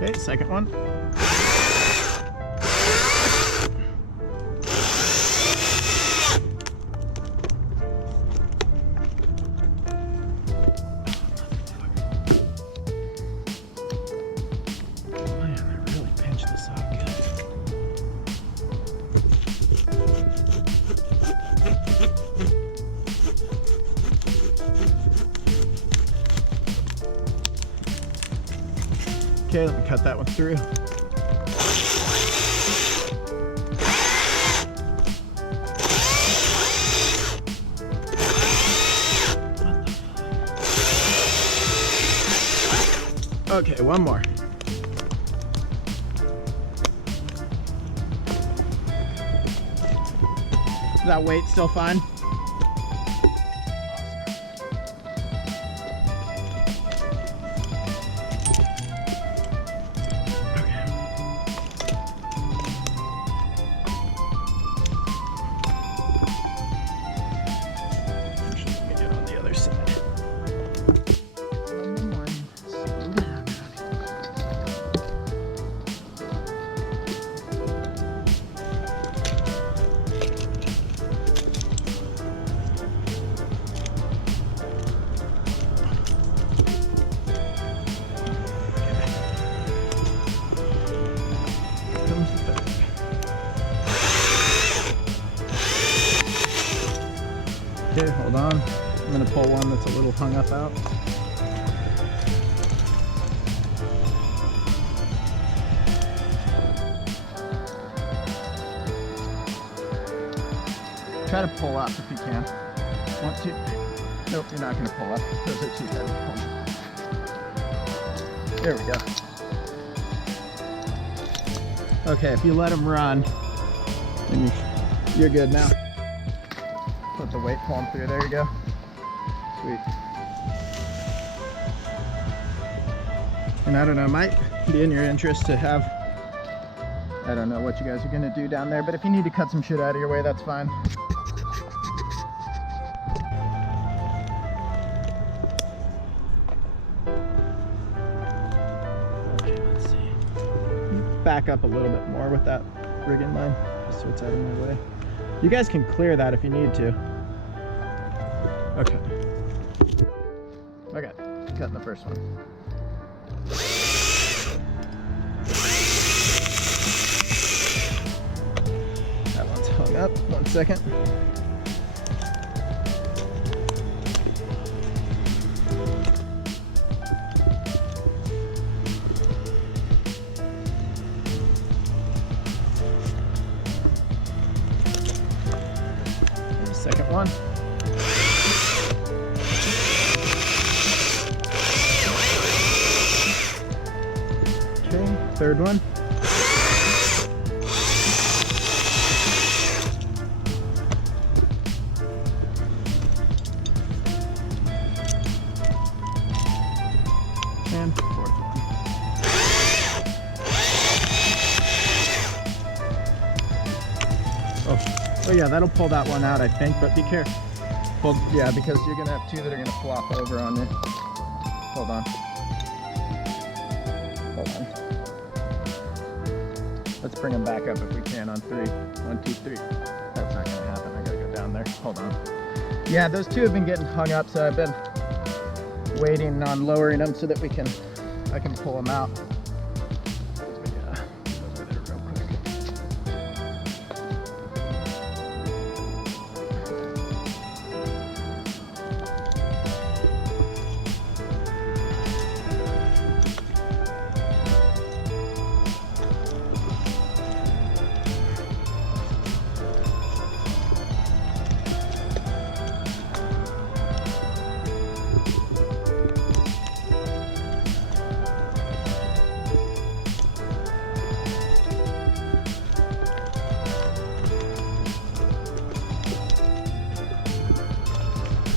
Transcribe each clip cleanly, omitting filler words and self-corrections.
Okay, second one. Man, I really pinched this out good. Okay, let me cut that one through. Okay, one more. Is that weight still fine? Okay, hold on. I'm gonna pull one that's a little hung up out. Try to pull up if you can. 1, 2, 3. Nope, you're not gonna pull up. Those are too heavy. There we go. Okay, if you let them run, then you're good now. Put the weight pulling through. There you go. Sweet. And I don't know, it might be in your interest to have, I don't know what you guys are gonna do down there, but if you need to cut some shit out of your way, that's fine. Okay, let's see. Back up a little bit more with that rigging line, just so it's out of my way. You guys can clear that if you need to. Okay. Okay, cutting the first one. That one's hung up. 1 second. Second one. Okay, third one. And fourth one. Oh yeah, that'll pull that one out, I think, but be careful. Yeah, because you're gonna have two that are gonna flop over on you. Hold on. Hold on. Let's bring them back up if we can on 3. 1, 2, 3. That's not gonna happen. I gotta go down there. Hold on. Yeah, those two have been getting hung up, so I've been waiting on lowering them so that I can pull them out.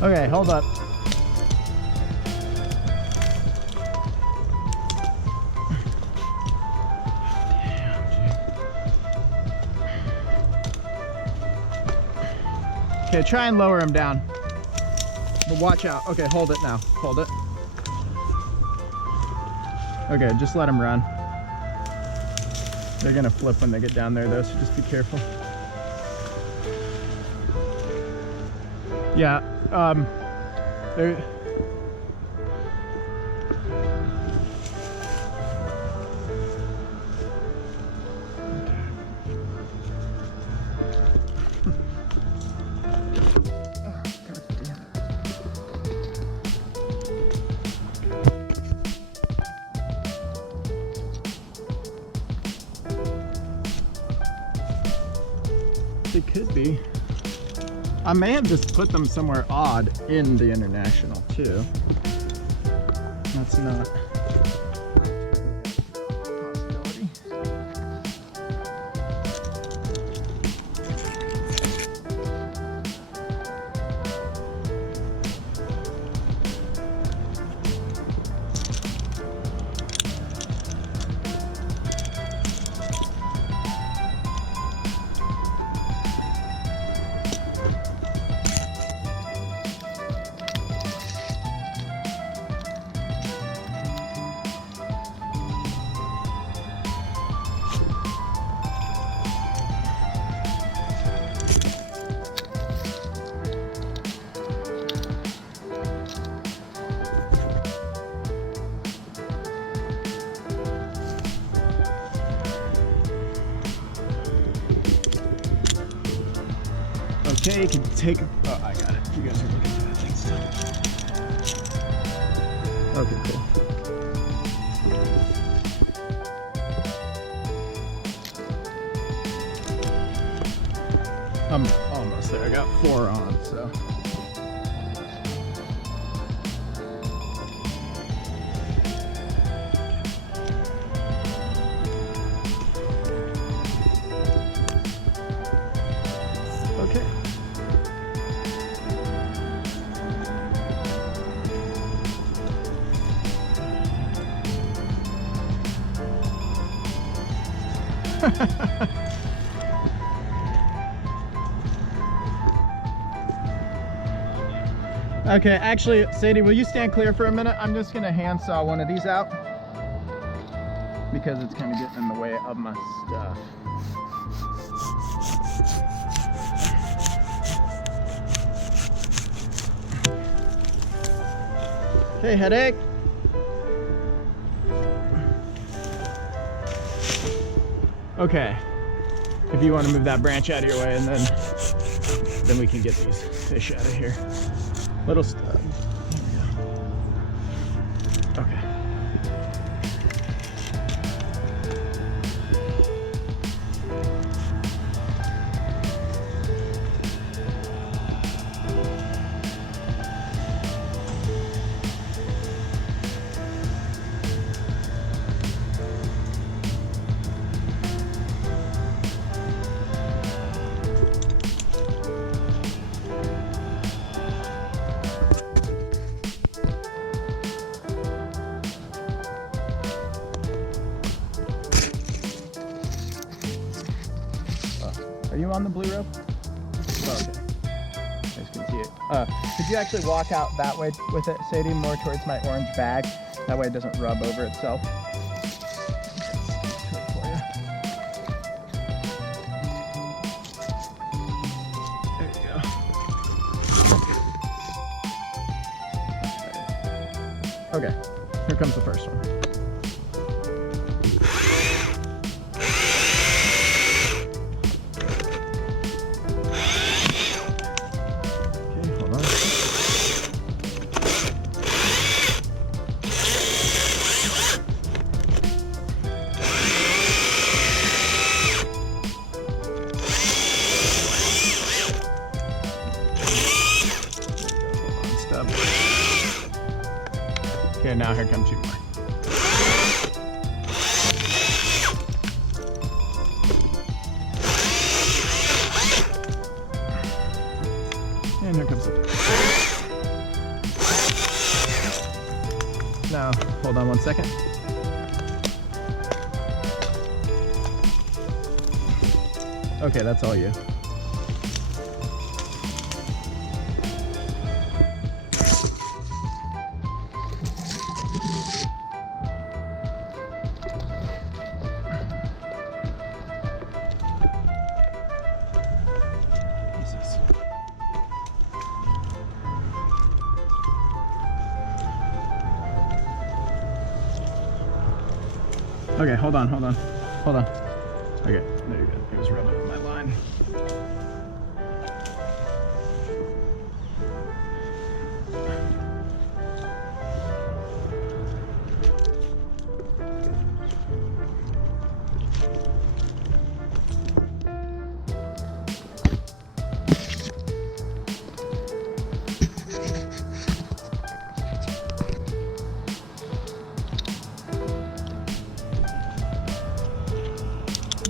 Okay, hold up. Okay, try and lower him down. But watch out. Okay, hold it now. Hold it. Okay, just let him run. They're gonna flip when they get down there though, so just be careful. Yeah, they're... They could be. I may have just put them somewhere odd in the international too. That's not a possibility. Okay, you can take. Oh, I got it. You guys are looking for that thing still. Okay, cool. I'm almost there. I got 4 on, so. Okay. Okay, actually, Sadie, will you stand clear for a minute? I'm just gonna handsaw one of these out because it's kind of getting in the way of my stuff. Okay, headache. Okay, if you want to move that branch out of your way, and then we can get these fish out of here. Little stub. There we go. Okay. Are you on the blue rope? Oh, okay. I just can see it. Could you actually walk out that way with it, Sadie, more towards my orange bag? That way it doesn't rub over itself. There you go. Okay, here comes the first one. Okay, now here come 2 more. And here comes the Now, hold on 1 second. Okay, that's all you. Okay, hold on. Okay, there you go. It was rubbing on my line.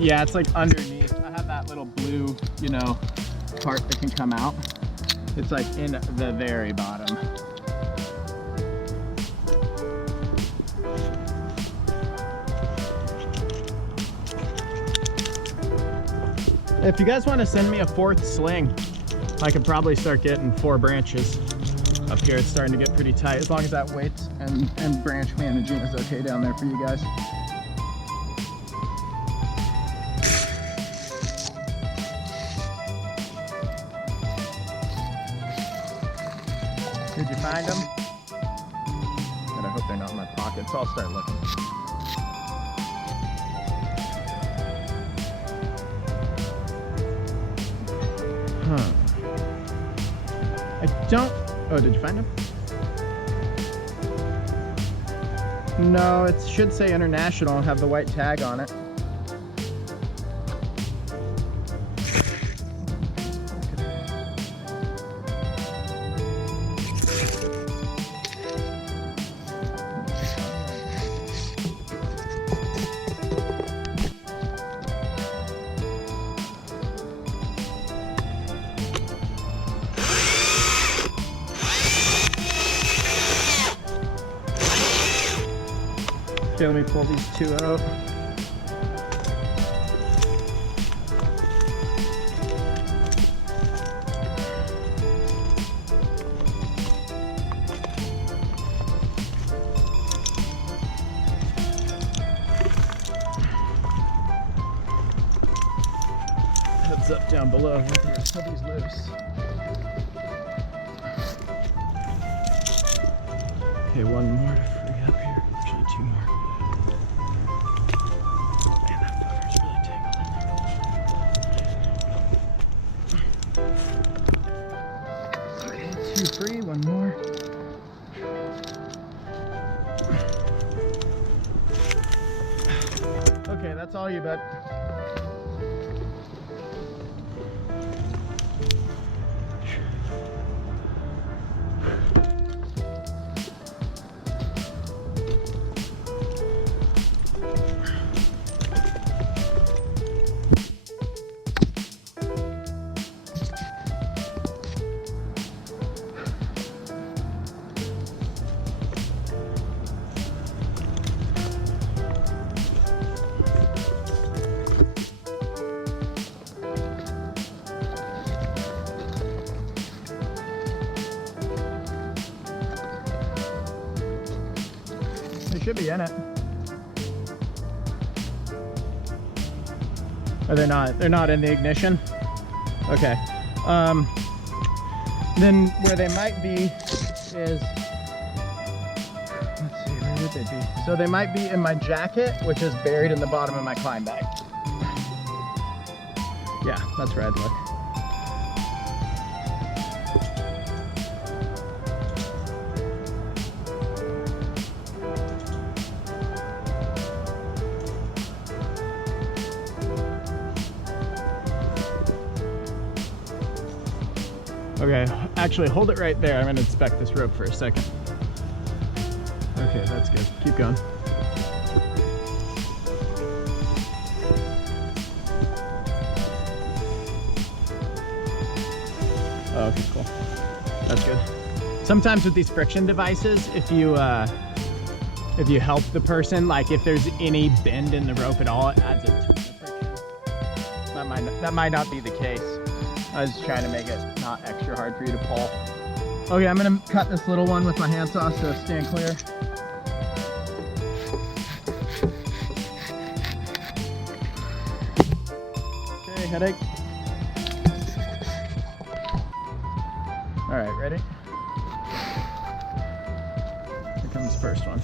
Yeah, it's like underneath. I have that little blue, you know, part that can come out. It's like in the very bottom. If you guys want to send me a 4th sling, I could probably start getting 4 branches up here. It's starting to get pretty tight, as long as that weight and branch managing is okay down there for you guys. Did you find them? And I hope they're not in my pocket, so I'll start looking. Huh. I don't... Oh, did you find them? No, it should say international and have the white tag on it. Okay, let me pull these 2 out. Heads up down below. These loose. Okay, 1 more to free up here. Actually, 2 more. Man, that fucker's really tangled in there. Okay, 2 free, 1 more. Okay, that's all you bet. They should be in it. Or they're not. They're not in the ignition. Okay. Then where they might be is, let's see, where would they be? So they might be in my jacket, which is buried in the bottom of my climb bag. Yeah, that's where I'd look. Okay, actually hold it right there. I'm gonna inspect this rope for a second. Okay, that's good. Keep going. Oh, okay, cool. That's good. Sometimes with these friction devices, if you help the person, like if there's any bend in the rope at all, it adds a ton of friction. That might not be the case. I was trying to make it not extra hard for you to pull. Okay, I'm gonna cut this little one with my handsaw, so stand clear. Okay, headache. All right, ready? Here comes the first one.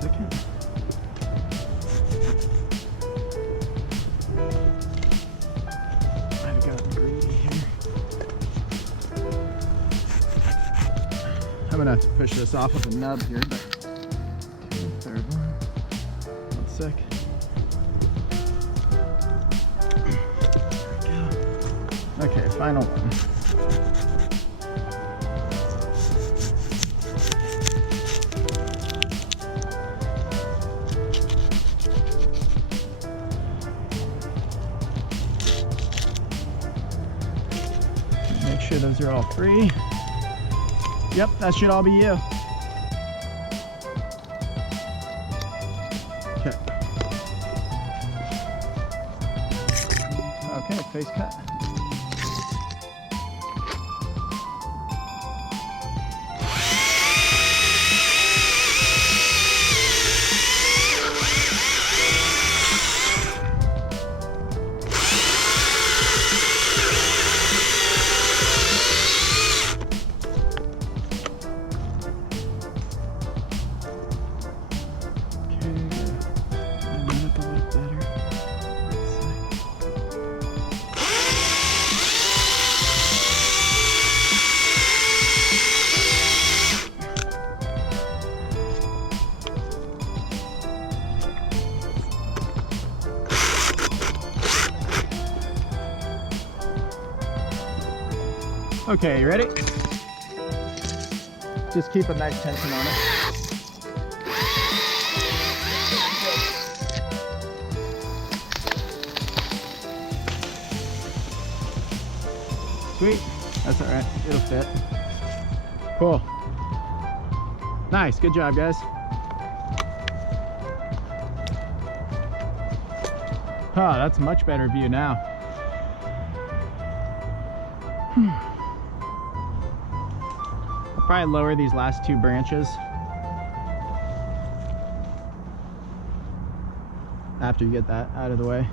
Second. I've gotten greedy here. I'm gonna have to push this off with a nub here, but okay, third one. 1 sec. There we go. Okay, final one. Make sure those are all free. Yep, that should all be you. Okay. Okay, face cut. Okay, you ready? Just keep a nice tension on it. Sweet. That's all right. It'll fit. Cool. Nice. Good job, guys. Oh, that's a much better view now. I'll probably lower these last 2 branches after you get that out of the way.